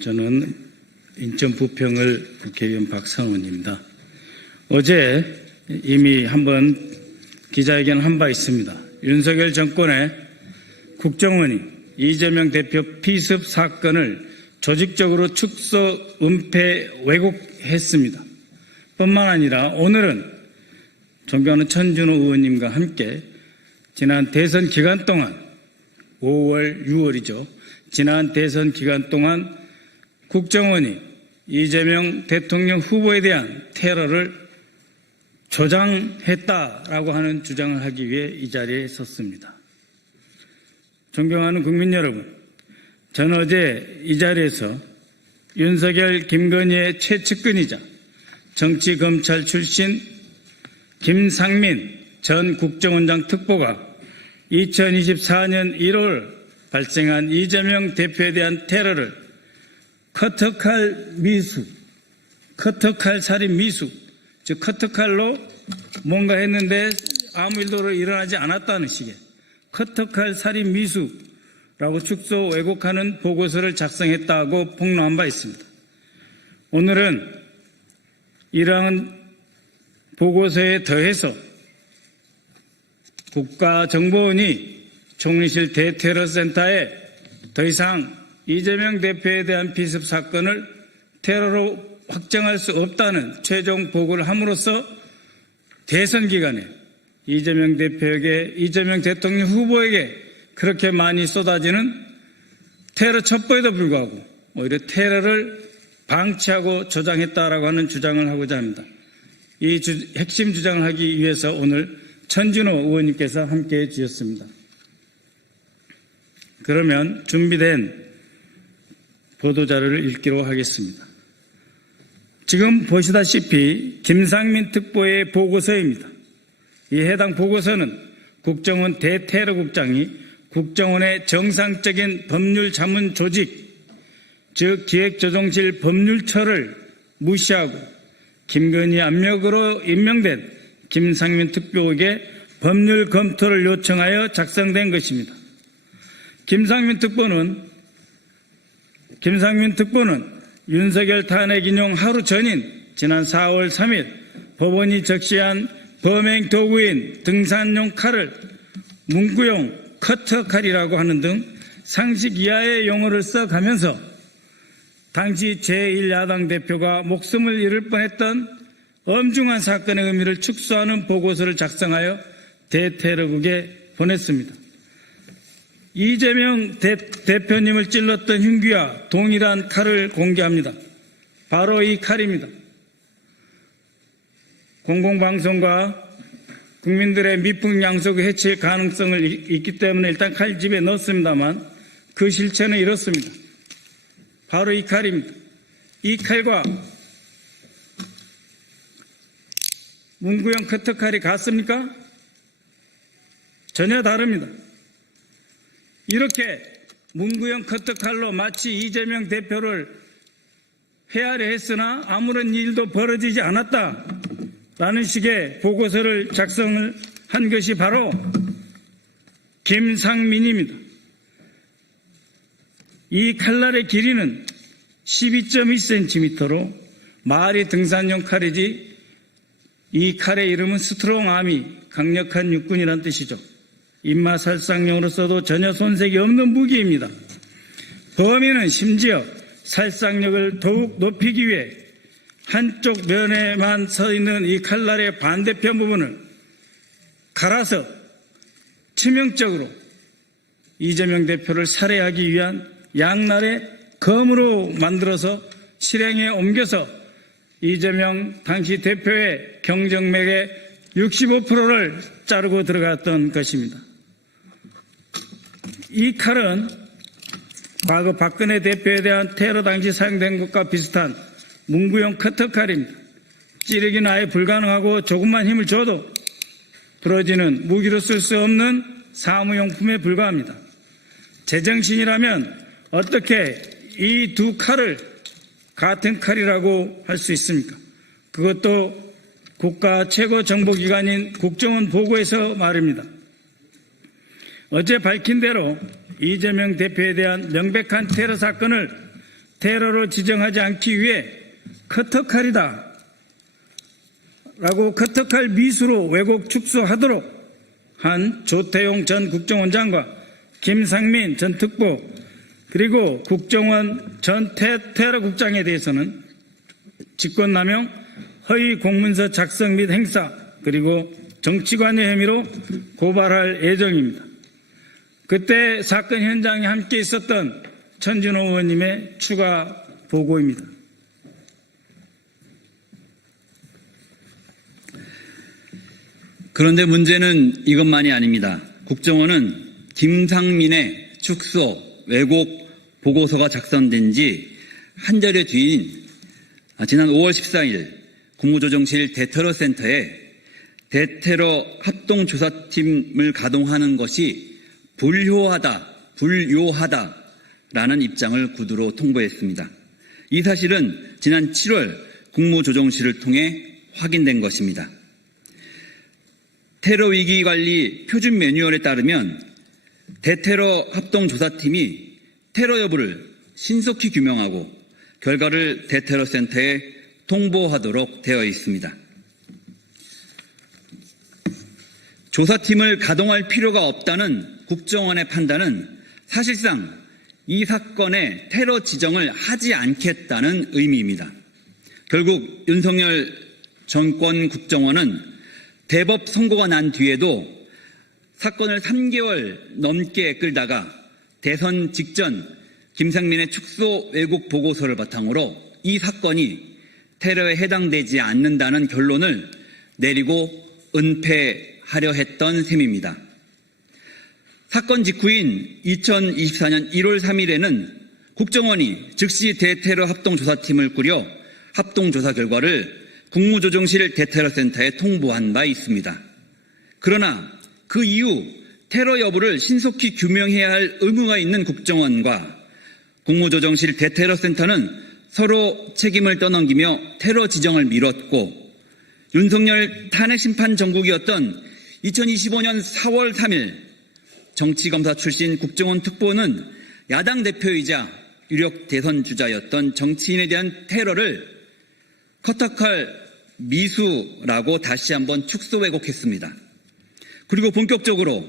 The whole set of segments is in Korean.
저는 인천 부평을 국회의원 박상원입니다. 어제 이미 한번 기자회견을 한 바 있습니다. 윤석열 정권의 국정원이 이재명 대표 피습 사건을 조직적으로 축소, 은폐, 왜곡했습니다. 뿐만 아니라 오늘은 존경하는 천준호 의원님과 함께 지난 대선 기간 동안 5월, 6월이죠. 지난 대선 기간 동안 국정원이 이재명 대통령 후보에 대한 테러를 조장했다라고 하는 주장을 하기 위해 이 자리에 섰습니다. 존경하는 국민 여러분, 저는 어제 이 자리에서 윤석열, 김건희의 최측근이자 정치검찰 출신 김상민 전 국정원장 특보가 2024년 1월 발생한 이재명 대표에 대한 테러를 커터칼 미수, 커터칼 살인 미수, 즉 커터칼로 뭔가 했는데 아무 일도 일어나지 않았다는 식의 커터칼 살인 미수라고 축소 왜곡하는 보고서를 작성했다고 폭로한 바 있습니다. 오늘은 이러한 보고서에 더해서 국가정보원이 총리실 대테러센터에 더 이상 이재명 대표에 대한 피습 사건을 테러로 확정할 수 없다는 최종 보고를 함으로써 대선 기간에 이재명 대표에게, 이재명 대통령 후보에게 그렇게 많이 쏟아지는 테러 첩보에도 불구하고 오히려 테러를 방치하고 조장했다라고 하는 주장을 하고자 합니다. 이 핵심 주장을 하기 위해서 오늘 천준호 의원님께서 함께해 주셨습니다. 그러면 준비된 보도자료를 읽기로 하겠습니다. 지금 보시다시피 김상민 특보의 보고서입니다. 이 해당 보고서는 국정원 대테러국장이 국정원의 정상적인 법률 자문 조직, 즉 기획조정실 법률처를 무시하고 김건희 압력으로 임명된 김상민 특보에게 법률 검토를 요청하여 작성된 것입니다. 김상민 특보는 윤석열 탄핵 인용 하루 전인 지난 4월 3일 법원이 적시한 범행 도구인 등산용 칼을 문구용 커터칼이라고 하는 등 상식 이하의 용어를 써가면서 당시 제1야당 대표가 목숨을 잃을 뻔했던 엄중한 사건의 의미를 축소하는 보고서를 작성하여 대테러국에 보냈습니다. 이재명 대표님을 찔렀던 흉기와 동일한 칼을 공개합니다. 바로 이 칼입니다. 공공방송과 국민들의 미풍양속 해체 가능성을 있기 때문에 일단 칼 집에 넣었습니다만 그 실체는 이렇습니다. 바로 이 칼입니다. 이 칼과 문구용 커터칼이 같습니까? 전혀 다릅니다. 이렇게 문구용 커터칼로 마치 이재명 대표를 헤아려 했으나 아무런 일도 벌어지지 않았다라는 식의 보고서를 작성을 한 것이 바로 김상민입니다. 이 칼날의 길이는 12.1cm로 말이 등산용 칼이지 이 칼의 이름은 스트롱아미, 강력한 육군이라는 뜻이죠. 입마 살상용으로서도 전혀 손색이 없는 무기입니다. 범인은 심지어 살상력을 더욱 높이기 위해 한쪽 면에만 서 있는 이 칼날의 반대편 부분을 갈아서 치명적으로 이재명 대표를 살해하기 위한 양날의 검으로 만들어서 실행에 옮겨서 이재명 당시 대표의 경정맥의 65%를 자르고 들어갔던 것입니다. 이 칼은 과거 박근혜 대표에 대한 테러 당시 사용된 것과 비슷한 문구용 커터칼입니다. 찌르기는 아예 불가능하고 조금만 힘을 줘도 부러지는 무기로 쓸 수 없는 사무용품에 불과합니다. 제정신이라면 어떻게 이 두 칼을 같은 칼이라고 할 수 있습니까? 그것도 국가 최고 정보기관인 국정원 보고에서 말입니다. 어제 밝힌 대로 이재명 대표에 대한 명백한 테러 사건을 테러로 지정하지 않기 위해 커터칼이다 라고 커터칼 미수로 왜곡 축소하도록 한 조태용 전 국정원장과 김상민 전 특보 그리고 국정원 전 테러국장에 대해서는 직권남용, 허위 공문서 작성 및 행사 그리고 정치관여 혐의로 고발할 예정입니다. 그때 사건 현장에 함께 있었던 천진호 의원님의 추가 보고입니다. 그런데 문제는 이것만이 아닙니다. 국정원은 김상민의 축소, 왜곡 보고서가 작성된 지 한 달여 뒤인 지난 5월 14일 국무조정실 대테러센터에 대테러 합동조사팀을 가동하는 것이 불효하다라는 입장을 구두로 통보했습니다. 이 사실은 지난 7월 국무조정실을 통해 확인된 것입니다. 테러 위기 관리 표준 매뉴얼에 따르면 대테러 합동조사팀이 테러 여부를 신속히 규명하고 결과를 대테러센터에 통보하도록 되어 있습니다. 조사팀을 가동할 필요가 없다는 국정원의 판단은 사실상 이 사건의 테러 지정을 하지 않겠다는 의미입니다. 결국 윤석열 정권 국정원은 대법 선고가 난 뒤에도 사건을 3개월 넘게 끌다가 대선 직전 김상민의 축소 왜곡 보고서를 바탕으로 이 사건이 테러에 해당되지 않는다는 결론을 내리고 은폐하려 했던 셈입니다. 사건 직후인 2024년 1월 3일에는 국정원이 즉시 대테러 합동조사팀을 꾸려 합동조사 결과를 국무조정실 대테러센터에 통보한 바 있습니다. 그러나 그 이후 테러 여부를 신속히 규명해야 할 의무가 있는 국정원과 국무조정실 대테러센터는 서로 책임을 떠넘기며 테러 지정을 미뤘고 윤석열 탄핵심판 정국이었던 2025년 4월 3일 정치검사 출신 국정원 특보는 야당 대표이자 유력 대선 주자였던 정치인에 대한 테러를 커터칼 미수라고 다시 한번 축소 왜곡했습니다. 그리고 본격적으로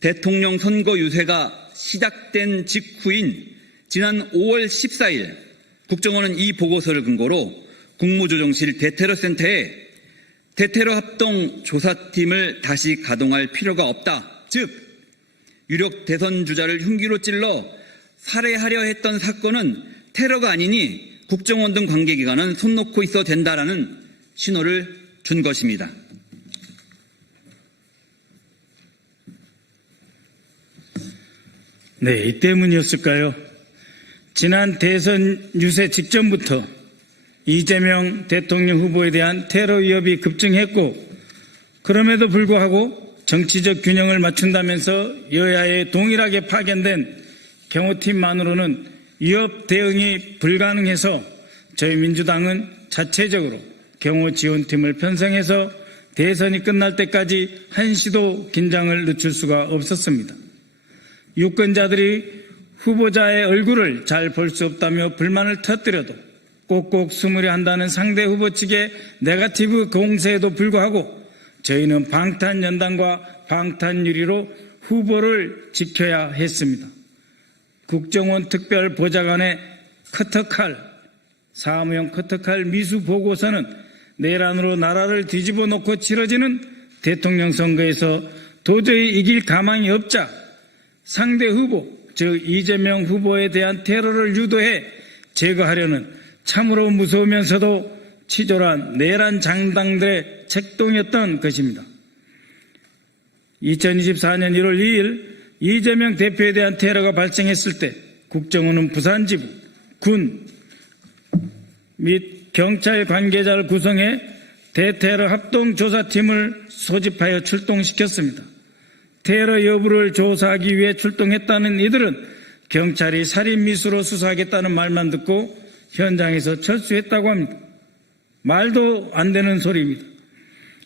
대통령 선거 유세가 시작된 직후인 지난 5월 14일 국정원은 이 보고서를 근거로 국무조정실 대테러센터에 대테러 합동 조사팀을 다시 가동할 필요가 없다. 즉 유력 대선 주자를 흉기로 찔러 살해하려 했던 사건은 테러가 아니니 국정원 등 관계기관은 손 놓고 있어도 된다라는 신호를 준 것입니다. 네, 이 때문이었을까요? 지난 대선 유세 직전부터 이재명 대통령 후보에 대한 테러 위협이 급증했고 그럼에도 불구하고 정치적 균형을 맞춘다면서 여야에 동일하게 파견된 경호팀만으로는 위협 대응이 불가능해서 저희 민주당은 자체적으로 경호 지원팀을 편성해서 대선이 끝날 때까지 한시도 긴장을 늦출 수가 없었습니다. 유권자들이 후보자의 얼굴을 잘 볼 수 없다며 불만을 터뜨려도 꼭꼭 숨으려 한다는 상대 후보 측의 네거티브 공세에도 불구하고 저희는 방탄연단과 방탄유리로 후보를 지켜야 했습니다. 국정원 특별보좌관의 커터칼, 사무용 커터칼 미수 보고서는 내란으로 나라를 뒤집어 놓고 치러지는 대통령 선거에서 도저히 이길 가망이 없자 상대 후보, 즉 이재명 후보에 대한 테러를 유도해 제거하려는 참으로 무서우면서도 치졸한 내란 장당들의 책동이었던 것입니다. 2024년 1월 2일 이재명 대표에 대한 테러가 발생했을 때 국정원은 부산지부, 군 및 경찰 관계자를 구성해 대테러 합동조사팀을 소집하여 출동시켰습니다. 테러 여부를 조사하기 위해 출동했다는 이들은 경찰이 살인미수로 수사하겠다는 말만 듣고 현장에서 철수했다고 합니다. 말도 안 되는 소리입니다.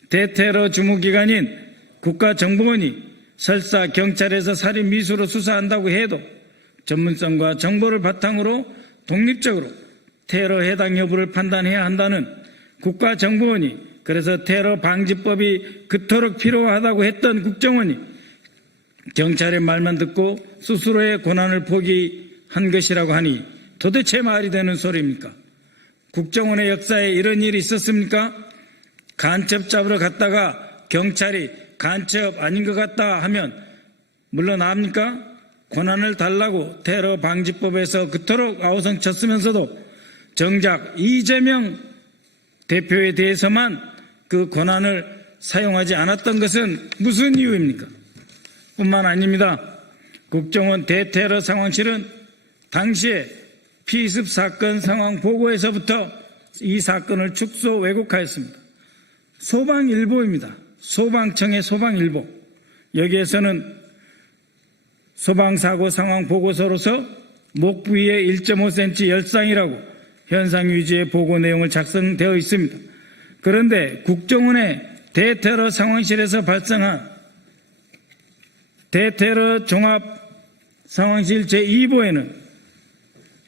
대테러 주무기관인 국가정보원이 설사 경찰에서 살인 미수로 수사한다고 해도 전문성과 정보를 바탕으로 독립적으로 테러 해당 여부를 판단해야 한다는 국가정보원이, 그래서 테러 방지법이 그토록 필요하다고 했던 국정원이 경찰의 말만 듣고 스스로의 권한을 포기한 것이라고 하니 도대체 말이 되는 소리입니까? 국정원의 역사에 이런 일이 있었습니까? 간첩 잡으러 갔다가 경찰이 간첩 아닌 것 같다 하면 물러납니까? 권한을 달라고 테러 방지법에서 그토록 아우성쳤으면서도 정작 이재명 대표에 대해서만 그 권한을 사용하지 않았던 것은 무슨 이유입니까? 뿐만 아닙니다. 국정원 대테러 상황실은 당시에 피습 사건 상황 보고에서부터 이 사건을 축소 왜곡하였습니다. 소방일보입니다. 소방청의 소방일보. 여기에서는 소방사고 상황 보고서로서 목 부위에 1.5cm 열상이라고 현상 유지의 보고 내용을 작성되어 있습니다. 그런데 국정원의 대테러 상황실에서 발생한 대테러 종합 상황실 제2보에는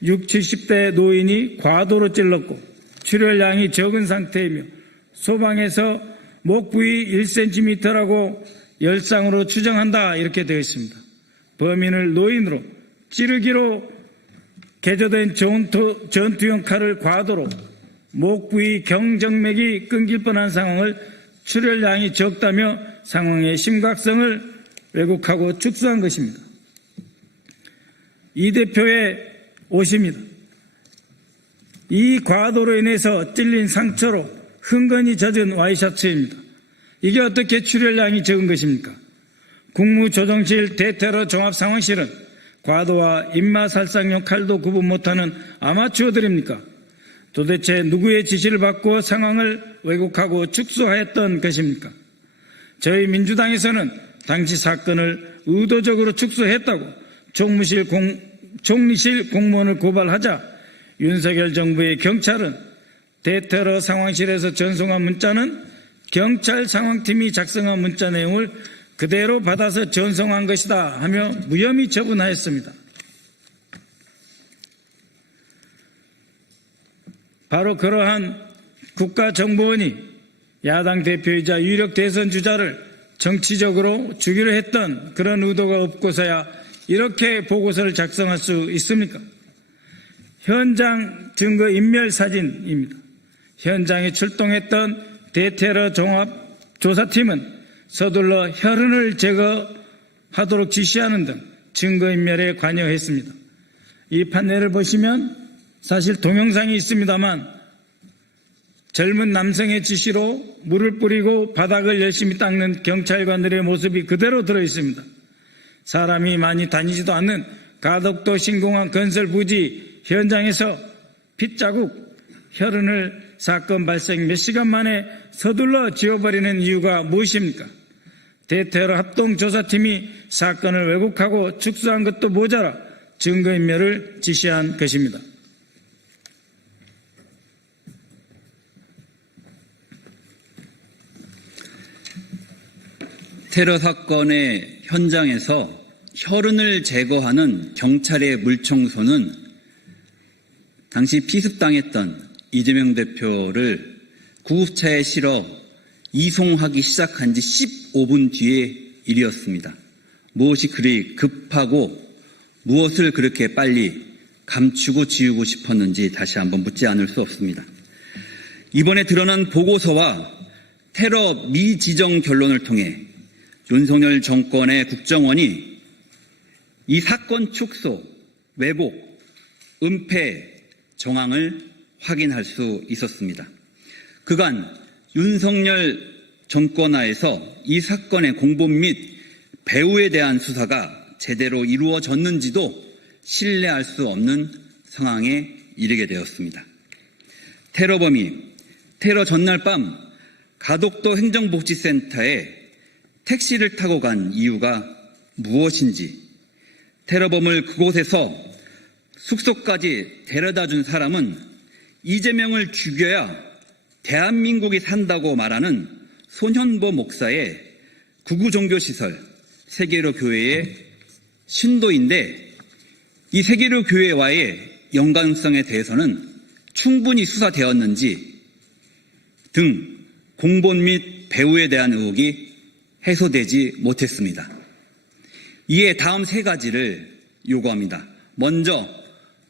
60, 70대 노인이 과도로 찔렀고 출혈량이 적은 상태이며 소방에서 목 부위 1cm라고 열상으로 추정한다, 이렇게 되어 있습니다. 범인을 노인으로 찌르기로 개조된 전투용 칼을 과도로 목 부위 경정맥이 끊길 뻔한 상황을 출혈량이 적다며 상황의 심각성을 왜곡하고 축소한 것입니다. 이 대표의 옷입니다. 이 과도로 인해서 찔린 상처로 흥건히 젖은 와이셔츠입니다. 이게 어떻게 출혈량이 적은 것입니까? 국무조정실 대테러 종합상황실은 과도와 입마살상용 칼도 구분 못하는 아마추어들입니까? 도대체 누구의 지시를 받고 상황을 왜곡하고 축소하였던 것입니까? 저희 민주당에서는 당시 사건을 의도적으로 축소했다고 총리실 공무원을 고발하자 윤석열 정부의 경찰은 대테러 상황실에서 전송한 문자는 경찰 상황팀이 작성한 문자 내용을 그대로 받아서 전송한 것이다 하며 무혐의 처분하였습니다. 바로 그러한 국가정보원이 야당 대표이자 유력 대선 주자를 정치적으로 죽이려 했던 그런 의도가 없고서야 이렇게 보고서를 작성할 수 있습니까? 현장 증거 인멸 사진입니다. 현장에 출동했던 대테러 종합조사팀은 서둘러 혈흔을 제거하도록 지시하는 등 증거인멸에 관여했습니다. 이 판례를 보시면 사실 동영상이 있습니다만 젊은 남성의 지시로 물을 뿌리고 바닥을 열심히 닦는 경찰관들의 모습이 그대로 들어있습니다. 사람이 많이 다니지도 않는 가덕도 신공항 건설 부지 현장에서 핏자국, 혈흔을 사건 발생 몇 시간 만에 서둘러 지워버리는 이유가 무엇입니까? 대테러 합동조사팀이 사건을 왜곡하고 축소한 것도 모자라 증거인멸을 지시한 것입니다. 테러 사건의 현장에서 혈흔을 제거하는 경찰의 물청소는 당시 피습당했던 이재명 대표를 구급차에 실어 이송하기 시작한 지 15분 뒤의 일이었습니다. 무엇이 그리 급하고 무엇을 그렇게 빨리 감추고 지우고 싶었는지 다시 한번 묻지 않을 수 없습니다. 이번에 드러난 보고서와 테러 미지정 결론을 통해 윤석열 정권의 국정원이 이 사건 축소, 왜곡, 은폐 정황을 확인할 수 있었습니다. 그간 윤석열 정권 하에서 이 사건의 공범 및 배후에 대한 수사가 제대로 이루어졌는지도 신뢰할 수 없는 상황에 이르게 되었습니다. 테러범이 테러 전날 밤 가덕도 행정복지센터에 택시를 타고 간 이유가 무엇인지, 테러범을 그곳에서 숙소까지 데려다 준 사람은 이재명을 죽여야 대한민국이 산다고 말하는 손현보 목사의 구구종교시설 세계로 교회의 신도인데 이 세계로 교회와의 연관성에 대해서는 충분히 수사되었는지 등 공본 및 배후에 대한 의혹이 해소되지 못했습니다. 이에 다음 세 가지를 요구합니다. 먼저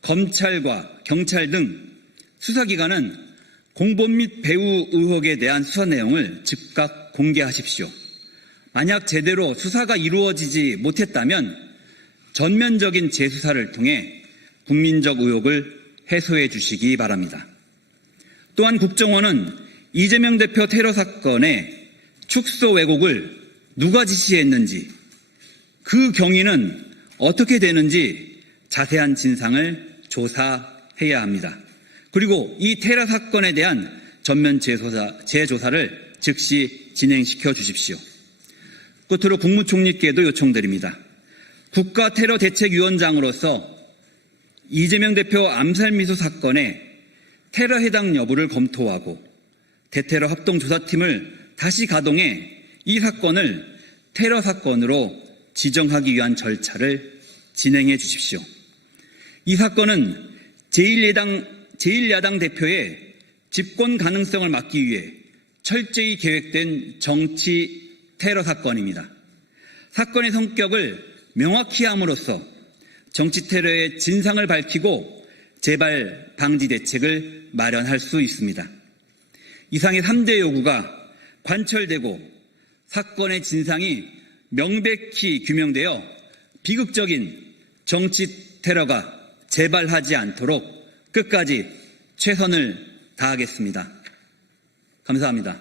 검찰과 경찰 등 수사기관은 공본 및 배후 의혹에 대한 수사 내용을 즉각 공개하십시오. 만약 제대로 수사가 이루어지지 못했다면 전면적인 재수사를 통해 국민적 의혹을 해소해 주시기 바랍니다. 또한 국정원은 이재명 대표 테러 사건의 축소 왜곡을 누가 지시했는지, 그 경위는 어떻게 되는지 자세한 진상을 조사해야 합니다. 그리고 이 테러 사건에 대한 전면 재조사를 즉시 진행시켜 주십시오. 끝으로 국무총리께도 요청드립니다. 국가테러대책위원장으로서 이재명 대표 암살미수 사건의 테러 해당 여부를 검토하고 대테러 합동조사팀을 다시 가동해 이 사건을 테러 사건으로 지정하기 위한 절차를 진행해 주십시오. 이 사건은 제1야당 대표의 집권 가능성을 막기 위해 철저히 계획된 정치 테러 사건입니다. 사건의 성격을 명확히 함으로써 정치 테러의 진상을 밝히고 재발 방지 대책을 마련할 수 있습니다. 이상의 3대 요구가 관철되고 사건의 진상이 명백히 규명되어 비극적인 정치 테러가 재발하지 않도록 끝까지 최선을 다하겠습니다. 감사합니다.